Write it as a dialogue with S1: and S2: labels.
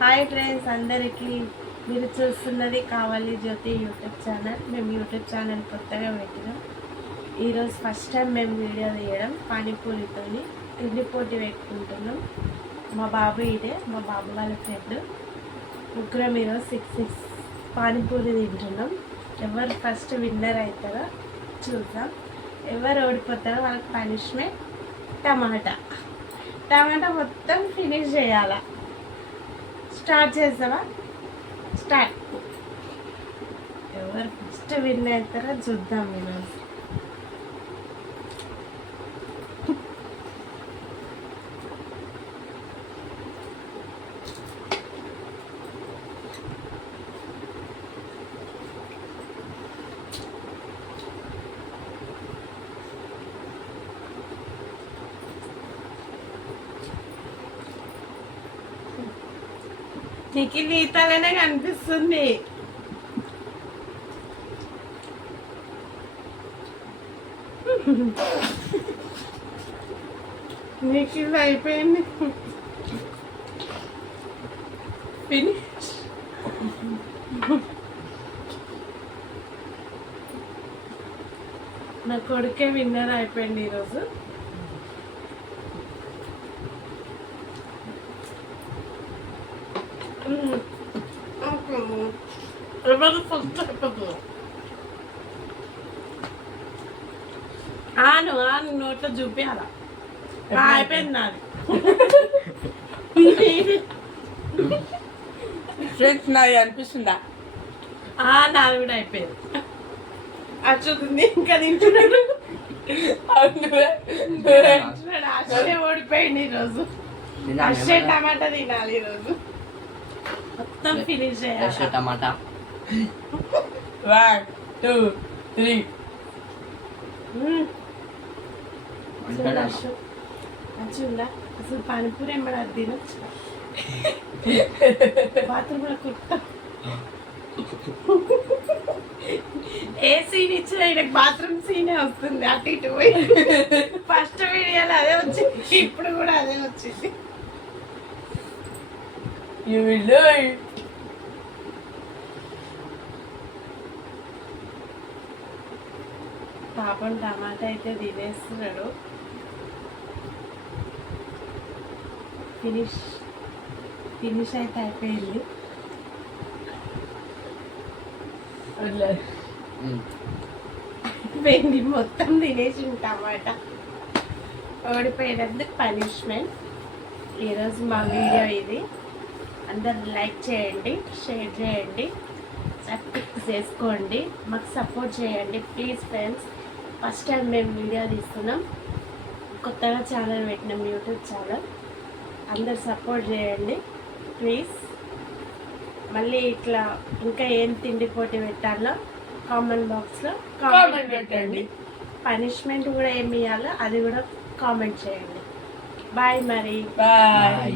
S1: Hi friends అందరికీ మీరు చూస్తున్నది కావాలి జ్యోతి యూట్యూబ్ ఛానల్. మేము యూట్యూబ్ ఛానల్ కొత్తగా పెట్టినాం. ఈరోజు ఫస్ట్ టైం మేము వీడియో తీయడం పానీపూరితో తిండి పోటీ పెట్టుకుంటున్నాం. మా బాబు ఇదే మా బాబు వాళ్ళ ఫ్రెండ్ ముగ్గురం ఈరోజు సిక్స్ సిక్స్ పానీపూరి తింటున్నాం. ఎవరు ఫస్ట్ విన్నర్ అవుతారో చూద్దాం. ఎవరు ఓడిపోతారో వాళ్ళకి పనిష్మెంట్ టమాటా. టమాటా మొత్తం ఫినిష్ చేయాలా. స్టార్ట్ చేద్దామా? స్టార్ట్. ఎవరు ఫస్ట్ విన్ అవుతారో చూద్దాం ఈరోజు. నీకు ఈతలనే కనిపిస్తుంది. నీకు ఇది అయిపోయింది. ఫినిష్ నా కొడుకే విన్నర్ అయిపోయింది ఈరోజు. ఎవరు ఫస్ట్ అయిపోతుంది ఆను ఆను నోట్లో చూపించాల అయిపోయింది? నాది.
S2: ఫ్రెండ్స్ నాది అనిపిస్తుందా?
S1: ఆ నాది కూడా అయిపోయింది. అచ్చుతుంది ఇంకా తింటున్నాడు. అశ్వే ఓడిపోయింది ఈరోజు. అశ్వే టమాటా తినాలి ఈరోజు. మొత్తం ఫినిష్ చేయాలి?
S3: టమాటా.
S2: One two three.
S1: చూడు అసలు పానీపూరి ఏమన్నా తినొచ్చు? బాత్రూంలో కుట్టా ఏ సీన్ ఇచ్చినా ఈయనకి బాత్రూమ్ సీనే వస్తుంది. అటు ఇటు పోయి. ఫస్ట్ వీడియోలో అదే వచ్చింది. ఇప్పుడు కూడా అదే వచ్చింది.
S2: యూ విల్ డూ ఇట్
S1: పాపం టమాటా అయితే తినేస్తున్నాడు. ఫినిష్ ఫినిష్ అయితే అయిపోయింది. వెండి మొత్తం తినేసి టమాటా. ఓడిపోయినందుకు పనిష్మెంట్. ఈరోజు మా వీడియో ఇది. అందరు లైక్ చేయండి షేర్ చేయండి సబ్స్క్రైబ్ చేసుకోండి. మాకు సపోర్ట్ చేయండి ప్లీజ్ ఫ్రెండ్స్. ఫస్ట్ టైం మేము వీడియో తీస్తున్నాం. కొత్తగా ఛానల్ పెట్టినాం యూట్యూబ్ ఛానల్. అందరు సపోర్ట్ చేయండి ప్లీజ్. మళ్ళీ ఇట్లా ఇంకా ఏం తిండి పోటీ పెట్టాలో కామెంట్ బాక్స్లో కామెంట్ పెట్టండి. పనిష్మెంట్ కూడా ఏమి ఇవ్వాలో అది కూడా కామెంట్ చేయండి. బాయ్ మరి.
S2: బాయ్.